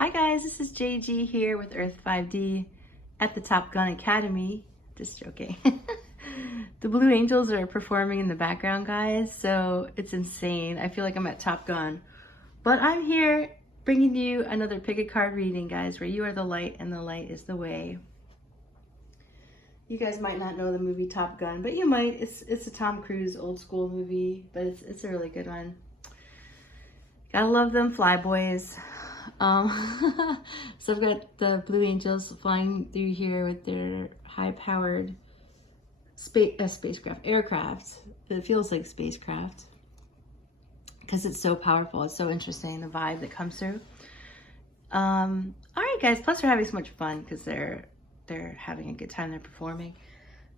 Hi guys, this is JG here with Earth 5D at the Top Gun Academy. Just joking. The Blue Angels are performing in the background, guys, so it's insane. I feel like I'm at Top Gun. But I'm here bringing you another pick a card reading, guys, where you are the light and the light is the way. You guys might not know the movie Top Gun, but you might. It's a Tom Cruise old school movie, but it's a really good one. Gotta love them flyboys. So I've got the Blue Angels flying through here with their high-powered aircraft. It feels like spacecraft because it's so powerful. It's so interesting, the vibe that comes through. All right, guys. Plus, they're having so much fun because they're having a good time. They're performing.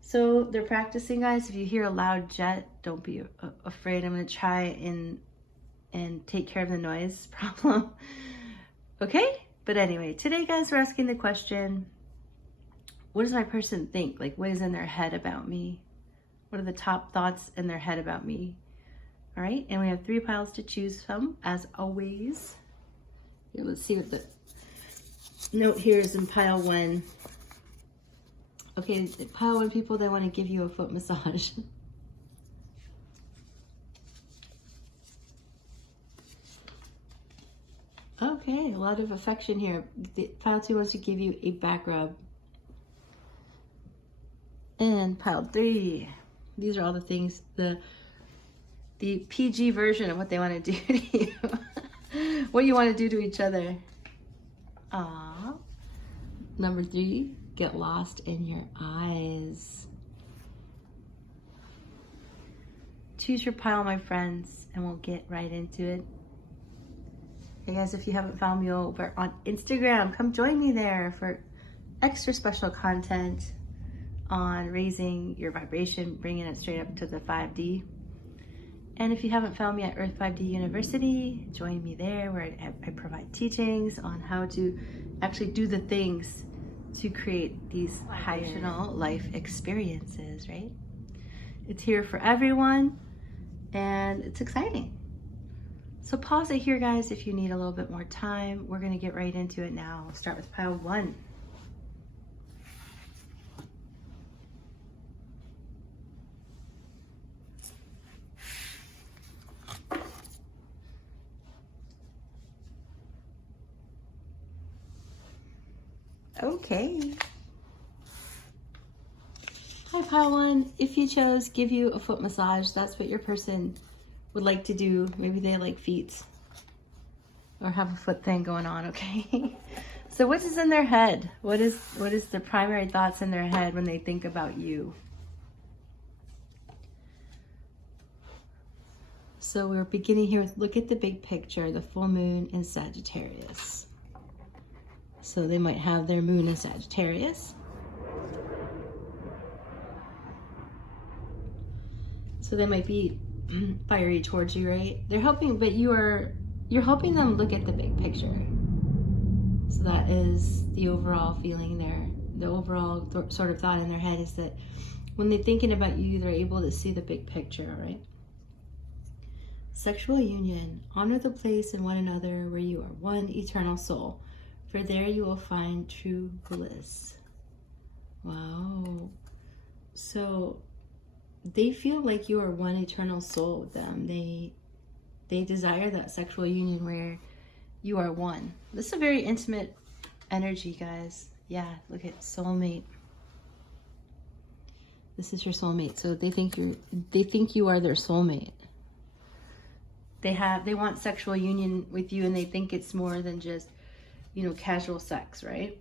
So they're practicing, guys. If you hear a loud jet, don't be afraid. I'm going to try and take care of the noise problem. Okay? But anyway, today, guys, we're asking the question, what does my person think? Like, what is in their head about me? What are the top thoughts in their head about me? All right? And we have 3 piles to choose from, as always. Here, let's see what the note here is in pile 1. Okay, pile 1 people, they want to give you a foot massage. Okay, a lot of affection here. Pile 2 wants to give you a back rub. And pile 3, these are all the things, the PG version of what they want to do to you. What you want to do to each other. Aww. Number 3, get lost in your eyes. Choose your pile, my friends, and we'll get right into it. Hey guys, if you haven't found me over on Instagram, come join me there for extra special content on raising your vibration, bringing it straight up to the 5D. And if you haven't found me at Earth 5D University, join me there where I provide teachings on how to actually do the things to create these vibrational life experiences, right? It's here for everyone and it's exciting. So pause it here, guys, if you need a little bit more time. We're going to get right into it now. We'll start with pile 1. Okay. Hi, pile 1. If you chose give you a foot massage, that's what your person would like to do. Maybe they like feet or have a foot thing going on, okay? So what is in their head? What is the primary thoughts in their head when they think about you? So we're beginning here with, look at the big picture, the full moon in Sagittarius. So they might have their moon in Sagittarius. So they might be fiery towards you, right? They're helping, but you're helping them look at the big picture. So that is the overall feeling there. The overall sort of thought in their head is that when they're thinking about you, they're able to see the big picture, all right? Sexual union. Honor the place in one another where you are one eternal soul. For there you will find true bliss. Wow. So they feel like you are one eternal soul with them. They desire that sexual union where you are one. This is a very intimate energy, guys. Yeah, look at soulmate. This is your soulmate. So they think you are their soulmate. They want sexual union with you and they think it's more than just, you know, casual sex, right?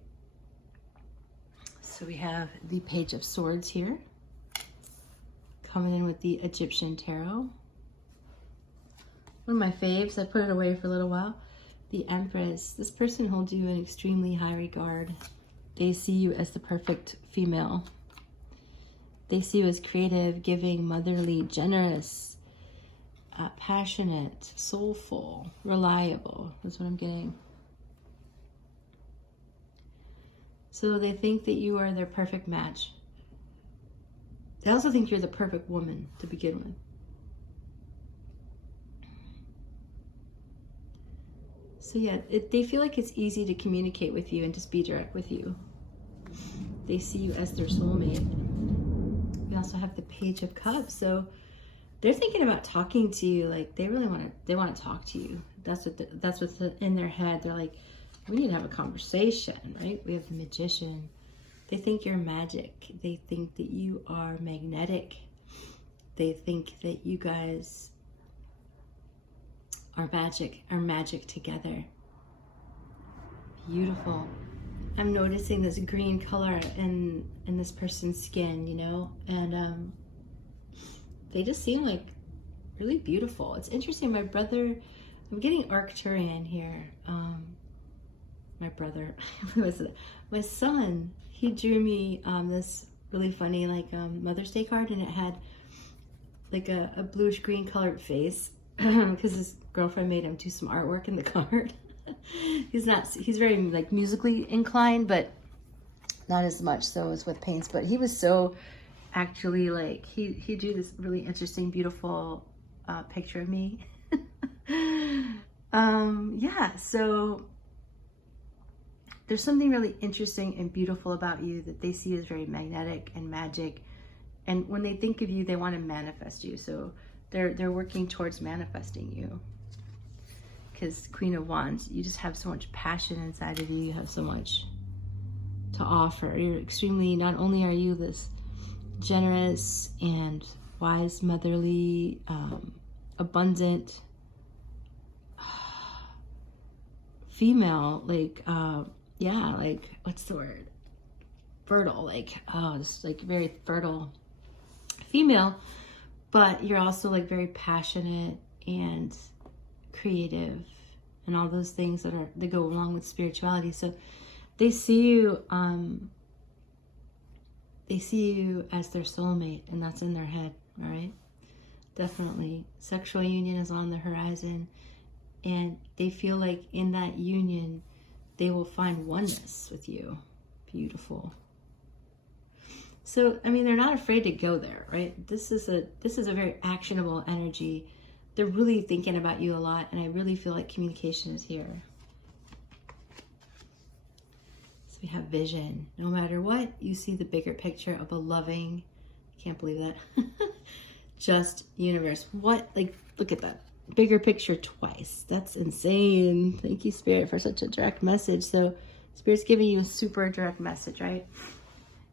So we have the Page of Swords here. Coming in with the Egyptian Tarot. One of my faves, I put it away for a little while. The Empress. This person holds you in extremely high regard. They see you as the perfect female. They see you as creative, giving, motherly, generous, passionate, soulful, reliable. That's what I'm getting. So they think that you are their perfect match. They also think you're the perfect woman to begin with. So yeah, they feel like it's easy to communicate with you and just be direct with you. They see you as their soulmate. We also have the Page of Cups. So they're thinking about talking to you. Like they really want to talk to you. That's what's in their head. They're like, we need to have a conversation, right? We have the Magician. They think you're magic. They think that you are magnetic. They think that you guys are magic together. Beautiful. I'm noticing this green color in this person's skin, you know, and they just seem like really beautiful. It's interesting. My brother, I'm getting Arcturian here. My brother, my son, he drew me this really funny like Mother's Day card, and it had like a bluish green colored face because his girlfriend made him do some artwork in the card. He's very like musically inclined, but not as much so as with paints. But he was so actually like he drew this really interesting, beautiful picture of me. Yeah, so there's something really interesting and beautiful about you that they see as very magnetic and magic. And when they think of you, they want to manifest you. So they're working towards manifesting you. Because Queen of Wands, you just have so much passion inside of you. You have so much to offer. You're extremely, not only are you this generous and wise, motherly, abundant female, like, yeah, like, what's the word? Fertile, like, oh, just like very fertile female, but you're also like very passionate and creative and all those things that go along with spirituality. So they see you as their soulmate, and that's in their head. All right, definitely sexual union is on the horizon, and they feel like in that union they will find oneness with you. Beautiful. So I mean, they're not afraid to go there, right? This is a very actionable energy. They're really thinking about you a lot, and I really feel like communication is here. So we have vision. No matter what, you see the bigger picture of a loving, can't believe that, just universe. What, like, look at that. Bigger picture twice. That's insane. Thank you, Spirit, for such a direct message. So Spirit's giving you a super direct message, right?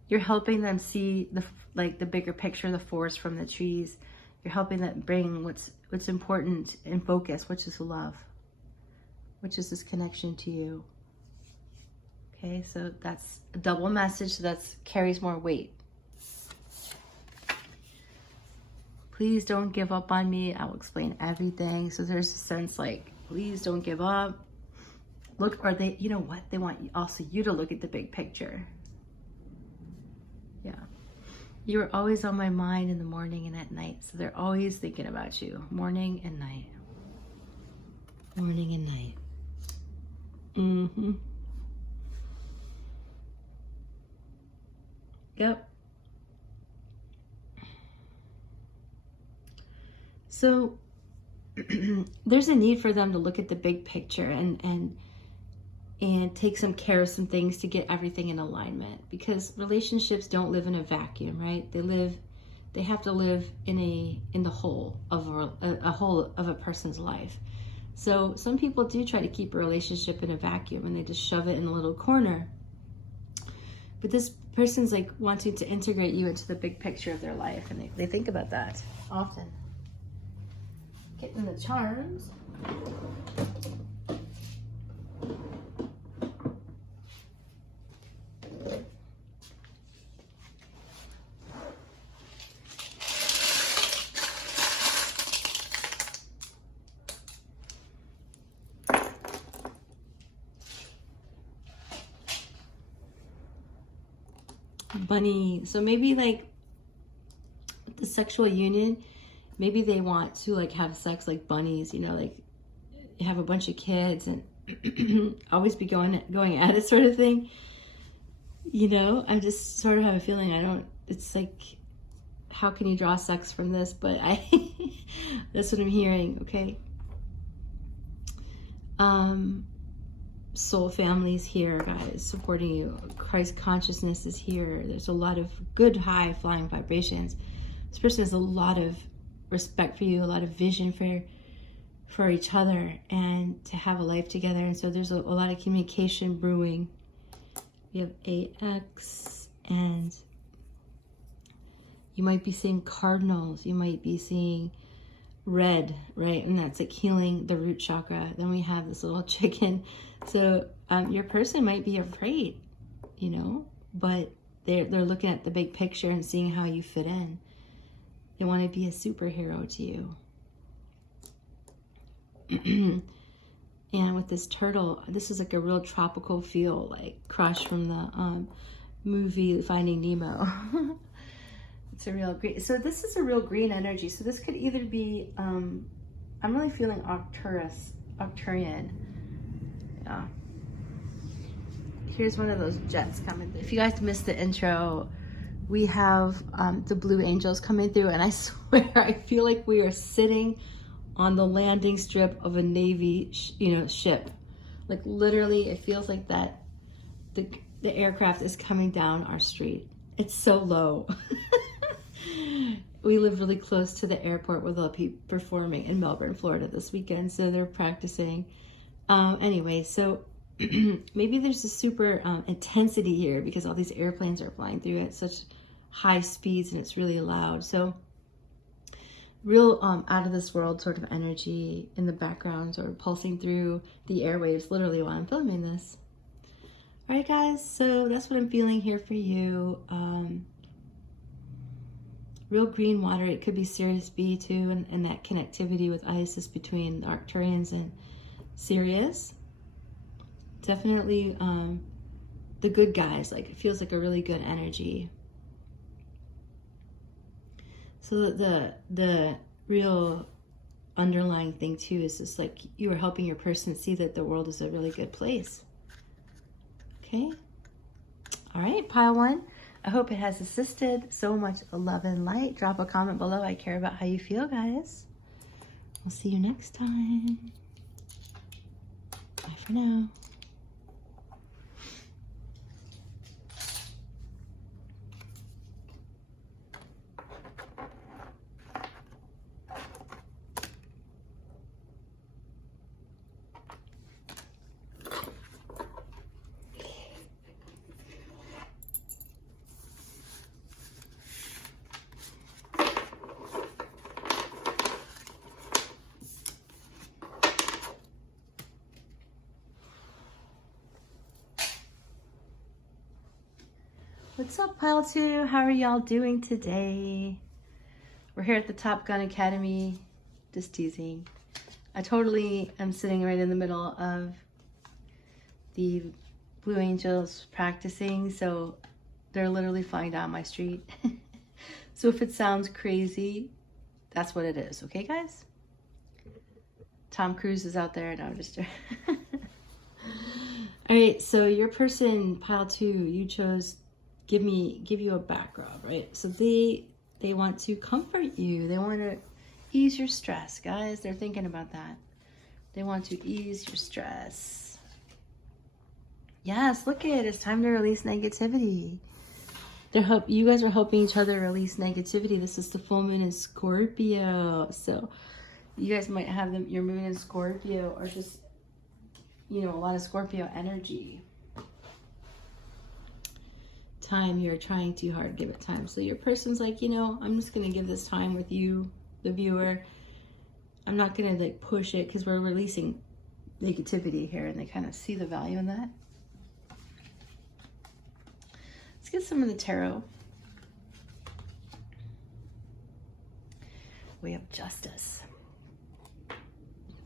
You're helping them see the bigger picture, the forest from the trees. You're helping them bring what's important in focus, which is love, which is this connection to you. Okay, so that's a double message, so that carries more weight. Please don't give up on me. I will explain everything. So there's a sense like, please don't give up. Look, or they, you know what? They want also you to look at the big picture. Yeah. You are always on my mind in the morning and at night. So they're always thinking about you, morning and night. Morning and night. Mm-hmm. Yep. So there's a need for them to look at the big picture and take some care of some things to get everything in alignment, because relationships don't live in a vacuum, right? They have to live in the whole of a whole of a person's life. So some people do try to keep a relationship in a vacuum and they just shove it in a little corner. But this person's like wanting to integrate you into the big picture of their life, and they think about that often. Getting the charms. Bunny. So maybe like the sexual union, maybe they want to like have sex like bunnies, you know, like have a bunch of kids and always be going at it sort of thing. You know, I just sort of have a feeling it's like, how can you draw sex from this? But that's what I'm hearing. Okay. soul families here, guys, supporting you. Christ consciousness is here. There's a lot of good high flying vibrations. This person has a lot of respect for you, a lot of vision for each other, and to have a life together. And so there's a lot of communication brewing. We have AX, and you might be seeing cardinals. You might be seeing red, right? And that's like healing the root chakra. Then we have this little chicken. So your person might be afraid, you know, but they're looking at the big picture and seeing how you fit in. They want to be a superhero to you. And with this turtle, this is like a real tropical feel, like Crush from the movie Finding Nemo. It's a real green. So this is a real green energy. So this could either be, I'm really feeling Arcturian. Yeah. Here's one of those jets coming through. If you guys missed the intro, we have the Blue Angels coming through, and I swear I feel like we are sitting on the landing strip of a Navy, ship. Like literally, it feels like that the aircraft is coming down our street. It's so low. We live really close to the airport where they'll be performing in Melbourne, Florida this weekend, so they're practicing. Anyway, so maybe there's a super intensity here because all these airplanes are flying through at such high speeds and it's really loud. So real out of this world sort of energy in the background, sort of pulsing through the airwaves literally while I'm filming this. All right, guys, so that's what I'm feeling here for you. Real green water. It could be Sirius B too, and that connectivity with Isis between the Arcturians and Sirius. Definitely the good guys. Like, it feels like a really good energy. So the real underlying thing too is just like you are helping your person see that the world is a really good place. Okay. All right, pile one. I hope it has assisted. So much love and light. Drop a comment below. I care about how you feel, guys. We'll see you next time. Bye for now. What's up, Pile 2? How are y'all doing today? We're here at the Top Gun Academy. Just teasing. I totally am sitting right in the middle of the Blue Angels practicing, so they're literally flying down my street. So if it sounds crazy, that's what it is. Okay, guys? Tom Cruise is out there. No, I'm just all right, so your person, Pile 2, you chose give you a background, right? So they want to comfort you. They want to ease your stress, guys. They're thinking about that. They want to ease your stress. Yes, look it. It's time to release negativity. You guys are helping each other release negativity. This is the full moon in Scorpio. So you guys might have your moon in Scorpio, or just, a lot of Scorpio energy. Time, you're trying too hard, give it time. So your person's like, I'm just going to give this time with you, the viewer. I'm not going to like push it because we're releasing negativity here, and they kind of see the value in that. Let's get some of the tarot. We have justice.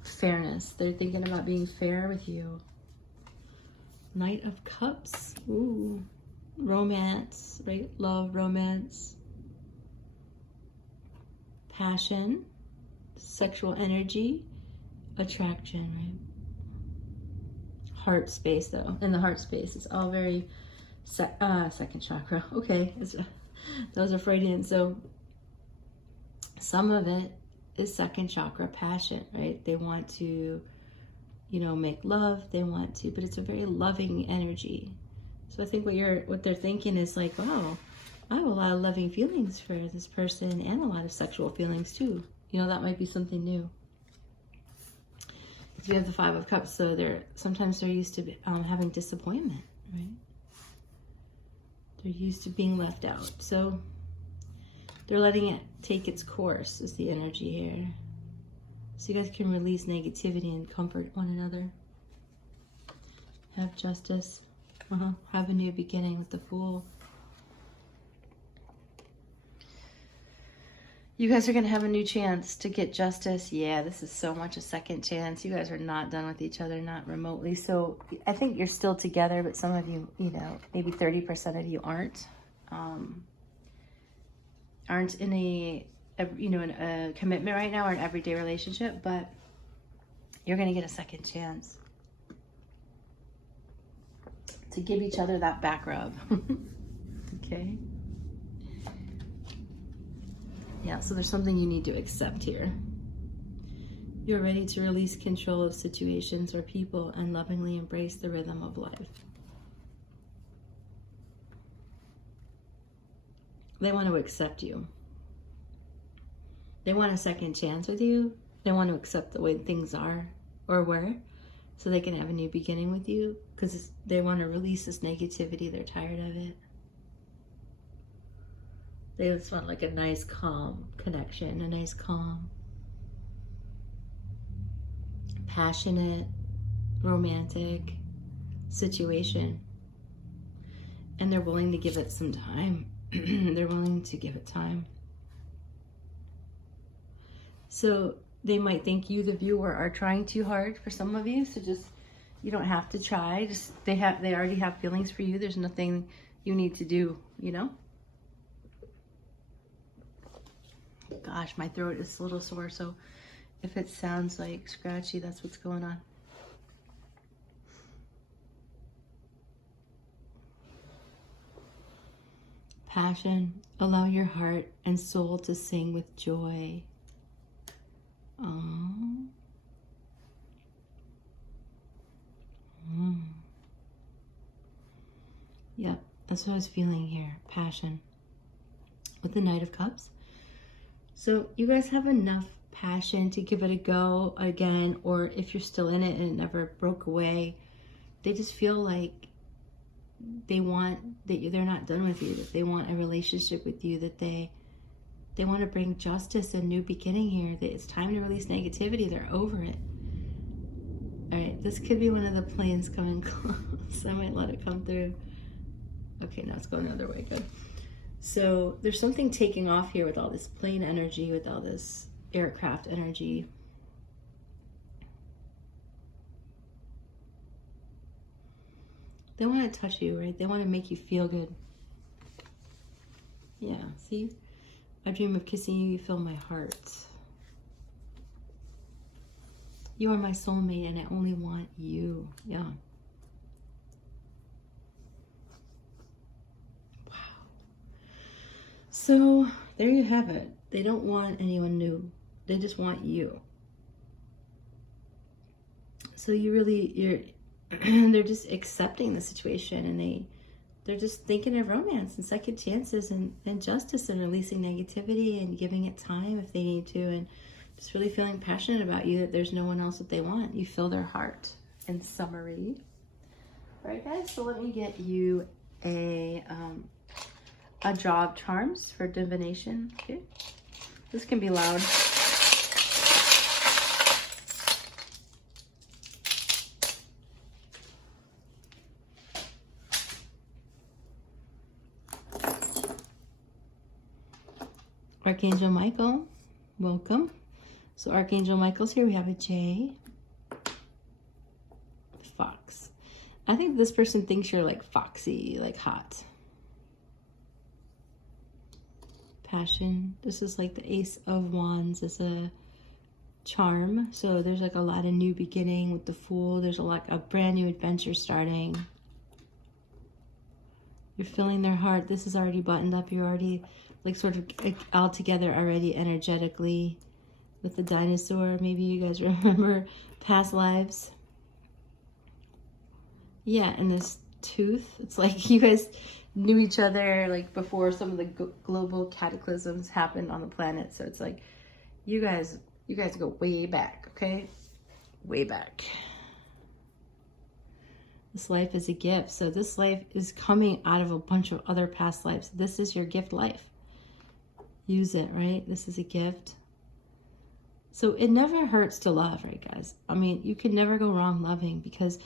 Fairness. They're thinking about being fair with you. Knight of Cups. Ooh. Romance, right? Love, romance. Passion. Sexual energy. Attraction, right? Heart space, though. In the heart space, it's all very second chakra. Okay, those are Freudian. So some of it is second chakra passion, right? They want to, you know, make love. They want to, but it's a very loving energy. So I think what they're thinking is like, wow, I have a lot of loving feelings for this person and a lot of sexual feelings too. You know, that might be something new. Because we have the Five of Cups, so sometimes they're used to having disappointment, right? They're used to being left out. So they're letting it take its course is the energy here. So you guys can release negativity and comfort one another. Have justice. Have a new beginning with the Fool. You guys are going to have a new chance to get justice. Yeah, this is so much a second chance. You guys are not done with each other, not remotely. So I think you're still together, but some of you, you know, maybe 30% of you aren't in a commitment right now or an everyday relationship, but you're going to get a second chance to give each other that back rub. Okay. Yeah, so there's something you need to accept here. You're ready to release control of situations or people and lovingly embrace the rhythm of life. They want to accept you. They want a second chance with you. They want to accept the way things are or were so they can have a new beginning with you because they want to release this negativity. They're tired of it. They just want like a nice calm connection, a nice calm, passionate, romantic situation. And they're willing to give it some time. They're willing to give it time. So they might think you, the viewer, are trying too hard for some of you. So just, you don't have to try. Just they already have feelings for you. There's nothing you need to do, you know? Gosh, my throat is a little sore, so if it sounds like scratchy, that's what's going on. Passion. Allow your heart and soul to sing with joy. Yep, that's what I was feeling here. Passion. With the Knight of Cups. So you guys have enough passion to give it a go again, or if you're still in it and it never broke away, they just feel like they want that they're not done with you, that they want a relationship with you, that they want to bring justice and new beginning here, that it's time to release negativity. They're over it. All right, this could be one of the planes coming close. I might let it come through. Okay, now it's going the other way. Good. So there's something taking off here with all this plane energy, with all this aircraft energy. They want to touch you, right? They want to make you feel good. Yeah, see? I dream of kissing you, you fill my heart. You are my soulmate and I only want you. Yeah. So there you have it. They don't want anyone new. They just want you. So you're they're just accepting the situation, and they're just thinking of romance and second chances and justice and releasing negativity and giving it time if they need to, and just really feeling passionate about you, that there's no one else that they want. You fill their heart. In summary. All right, guys, so let me get you a draw of charms for divination. Okay, this can be loud. Archangel Michael, welcome. So Archangel Michael's here. We have a J. Fox. I think this person thinks you're like foxy, like hot. Passion. This is like the Ace of Wands is a charm. So there's like a lot of new beginning with the Fool. There's a brand new adventure starting. You're filling their heart. This is already buttoned up. You're already like sort of all together already energetically with the dinosaur. Maybe you guys remember past lives. Yeah, and this tooth, it's like you guys knew each other like before some of the global cataclysms happened on the planet. So it's like you guys go way back, okay? Way back. This life is a gift. So this life is coming out of a bunch of other past lives. This is your gift life. Use it, right? This is a gift. So it never hurts to love, right, guys? I mean, you can never go wrong loving, because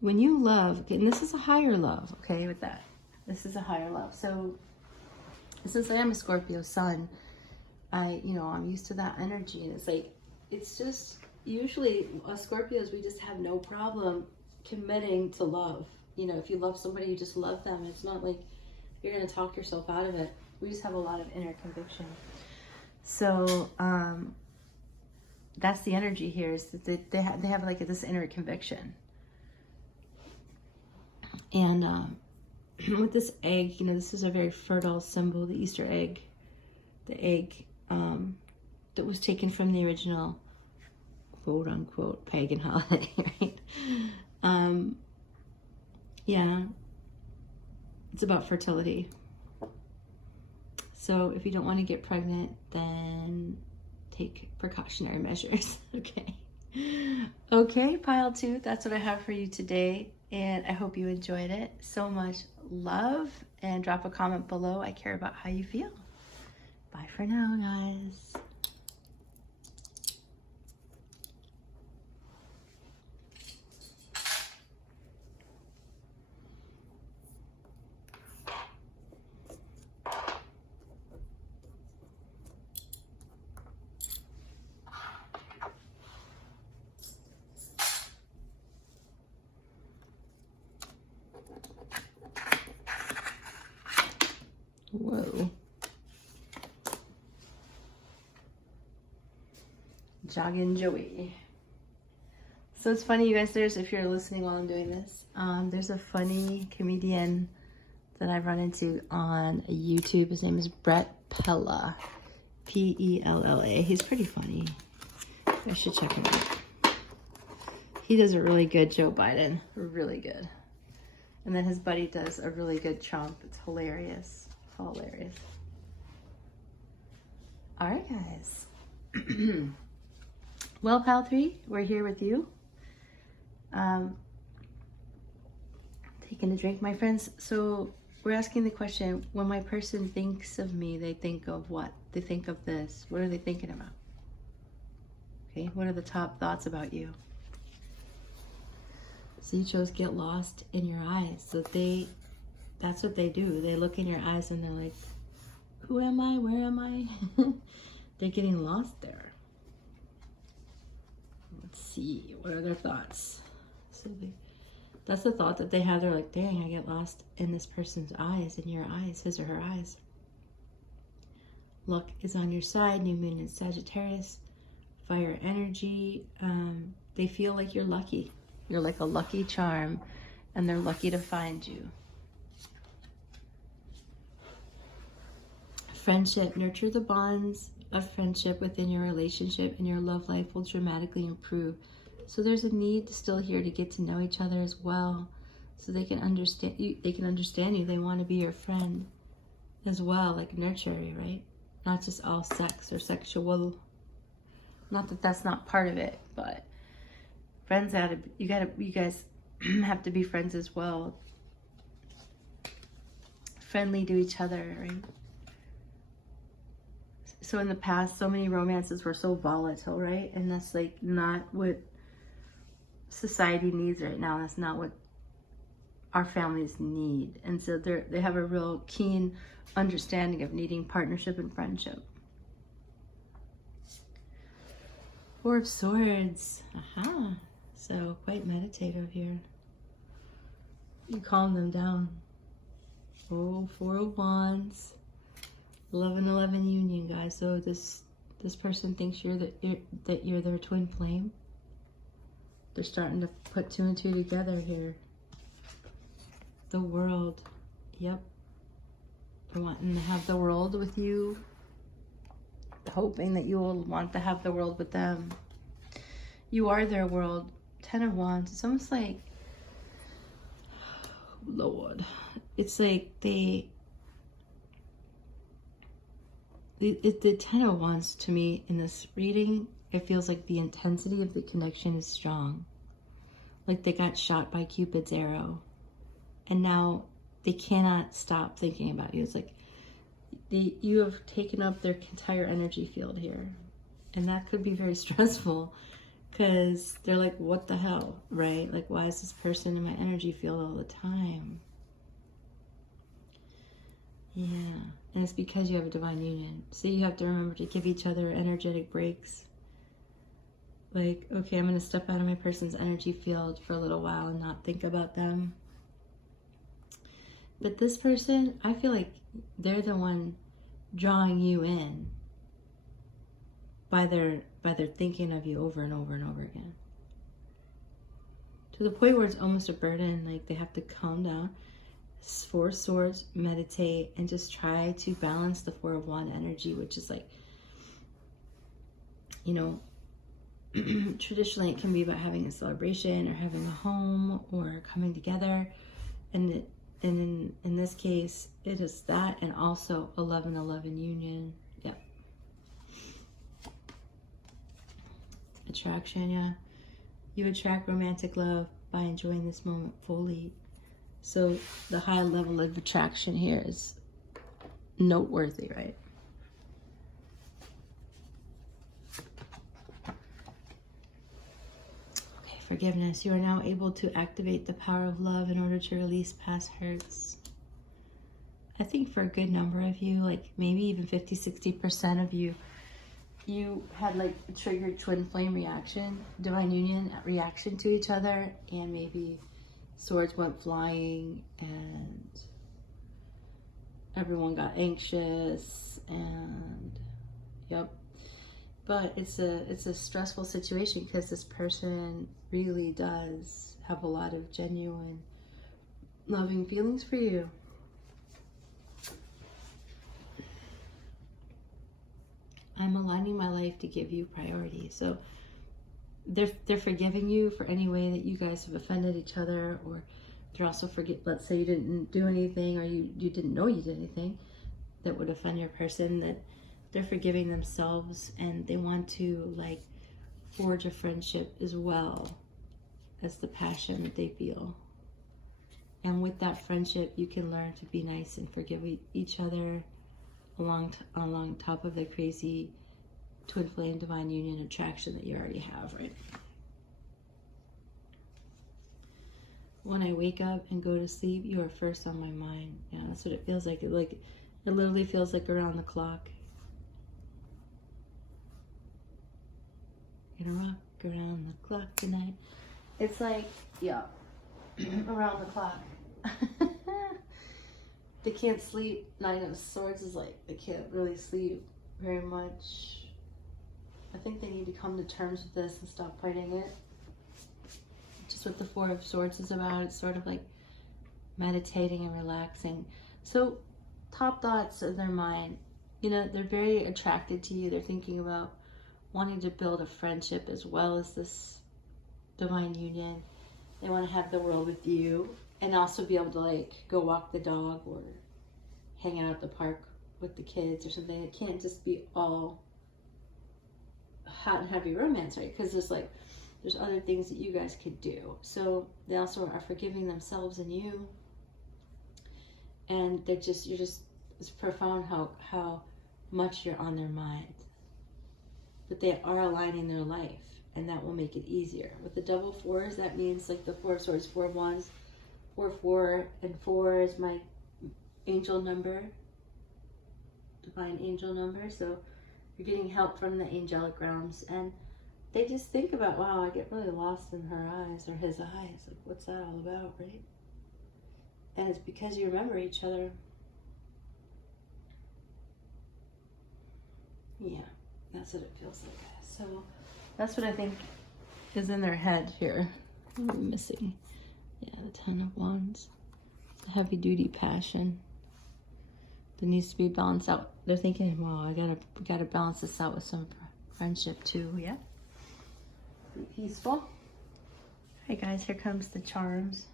when you love, and this is a higher love, okay, with that. This is a higher love. So since I am a Scorpio sun, I'm used to that energy. And it's like, it's just, usually us Scorpios, we just have no problem committing to love. You know, if you love somebody, you just love them. It's not like you're going to talk yourself out of it. We just have a lot of inner conviction. So, that's the energy here, is that they have like this inner conviction. And with this egg, this is a very fertile symbol, the Easter egg, the egg that was taken from the original quote unquote pagan holiday, right? Yeah, it's about fertility. So if you don't want to get pregnant, then take precautionary measures. Okay, pile 2, that's what I have for you today, and I hope you enjoyed it. So much love, and drop a comment below. I care about how you feel. Bye for now, guys. Whoa. Jogging Joey. So it's funny, you guys, if you're listening while I'm doing this, there's a funny comedian that I've run into on YouTube. His name is Brett Pella. P-E-L-L-A. He's pretty funny. I should check him out. He does a really good Joe Biden. Really good. And then his buddy does a really good Trump. It's hilarious. Hilarious. All right, guys. Well, pile 3, we're here with you. Taking a drink, my friends. So we're asking the question, when my person thinks of me, they think of what? They think of this. What are they thinking about? Okay, what are the top thoughts about you? So you chose get lost in your eyes. So that's what they do. They look in your eyes and they're like, who am I? Where am I? They're getting lost there. Let's see, what are their thoughts? So that's the thought that they have. They're like, dang, I get lost in this person's eyes, in your eyes, his or her eyes. Luck is on your side, new moon in Sagittarius, fire energy. They feel like you're lucky. You're like a lucky charm, and they're lucky to find you. Friendship, nurture the bonds of friendship within your relationship, and your love life will dramatically improve. So there's a need still here to get to know each other as well, so they can understand you. They can understand you. They want to be your friend as well, like nurture you, right? Not just all sex or sexual. Not that that's not part of it, but friends you guys have to be friends as well. Friendly to each other, right? So in the past, so many romances were so volatile, right? And that's like not what society needs right now. That's not what our families need. And so they have a real keen understanding of needing partnership and friendship. Four of Swords. Aha. So quite meditative here. You calm them down. Oh, Four of Wands. 11-11 union, guys. So this person thinks that you're their twin flame. They're starting to put 2 and 2 together here. The World. Yep. They're wanting to have the world with you. Hoping that you will want to have the world with them. You are their world. 10 of Wands. It's almost like Lord. It's like the Ten of Wands to me in this reading, it feels like the intensity of the connection is strong. Like they got shot by Cupid's arrow. And now they cannot stop thinking about you. It's like you have taken up their entire energy field here. And that could be very stressful because they're like, what the hell, right? Like, why is this person in my energy field all the time? Yeah, and it's because you have a divine union. So you have to remember to give each other energetic breaks. Like, okay, I'm going to step out of my person's energy field for a little while and not think about them. But this person, I feel like they're the one drawing you in by their thinking of you over and over and over again. To the point where it's almost a burden, like they have to calm down. 4 Swords, meditate, and just try to balance the 4 of Wands energy, which is like, you know, traditionally it can be about having a celebration or having a home or coming together. And in this case, it is that and also 11-11 union. Yeah. Attraction, yeah. You attract romantic love by enjoying this moment fully. So the high level of attraction here is noteworthy, right? Okay, forgiveness. You are now able to activate the power of love in order to release past hurts. I think for a good number of you, like maybe even 50-60% of you, you had like a triggered twin flame reaction, divine union reaction to each other, and maybe swords went flying and everyone got anxious and yep. But it's a stressful situation because this person really does have a lot of genuine loving feelings for you. I'm aligning my life to give you priority. So they're forgiving you for any way that you guys have offended each other, or they're also let's say you didn't do anything, or you didn't know you did anything that would offend your person, that they're forgiving themselves and they want to like forge a friendship as well as the passion that they feel. And with that friendship, you can learn to be nice and forgive each other along top of the crazy twin flame divine union attraction that you already have, right? When I wake up and go to sleep, you are first on my mind. Yeah, that's what it feels like. It literally feels like around the clock. Gonna rock around the clock tonight. It's like, yeah, around the clock. They can't sleep. Nine of Swords is like, they can't really sleep very much. I think they need to come to terms with this and stop fighting it. Just what the 4 of Swords is about. It's sort of like meditating and relaxing. So top thoughts of their mind, you know, they're very attracted to you. They're thinking about wanting to build a friendship as well as this divine union. They want to have the world with you and also be able to like go walk the dog or hang out at the park with the kids or something. It can't just be all hot and heavy romance, right? Because there's other things that you guys could do. So they also are forgiving themselves and you, and you're just it's profound how much you're on their mind. But they are aligning their life, and that will make it easier. With the double 4s, that means like the 4 of Swords, 4 of Wands, 4 and 4 is my angel number, divine angel number. So you're getting help from the angelic realms, and they just think about, wow, I get really lost in her eyes or his eyes. Like, what's that all about, right? And it's because you remember each other. Yeah, that's what it feels like, guys. So that's what I think is in their head here. What are we missing? Yeah, the 10 of Wands. The heavy duty passion that needs to be balanced out. They're thinking, well, I gotta balance this out with some friendship too. Yeah, be peaceful. Hey guys, here comes the charms.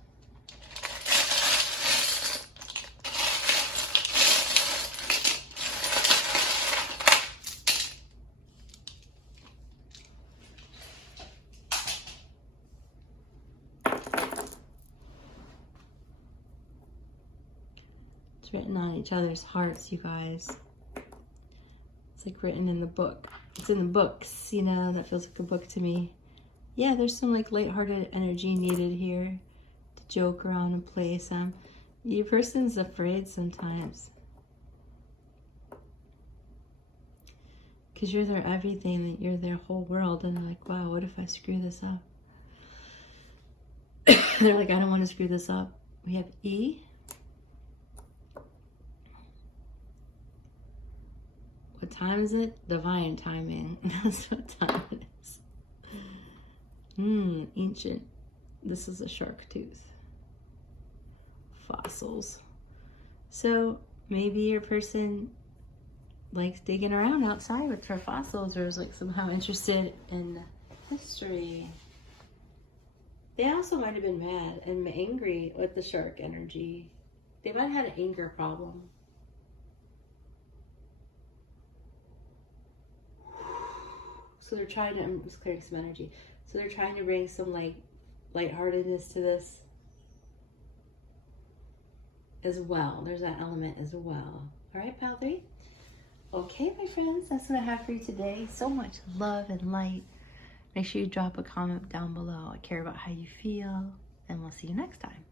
It's written on each other's hearts, you guys. It's like written in the book. It's in the books, you know, that feels like a book to me. Yeah, there's some like lighthearted energy needed here to joke around and play some. Your person's afraid sometimes. Because you're their everything, that you're their whole world, and they're like, wow, what if I screw this up? They're like, I don't want to screw this up. We have E. What time is it? Divine timing. That's what time it is. Ancient. This is a shark tooth. Fossils. So maybe your person likes digging around outside for fossils, or is like somehow interested in history. They also might have been mad and angry with the shark energy. They might have had an anger problem. So they're trying to, I'm just clearing some energy. So they're trying to bring some like lightheartedness to this as well. There's that element as well. All right, pal 3. Okay, my friends, that's what I have for you today. So much love and light. Make sure you drop a comment down below. I care about how you feel, and we'll see you next time.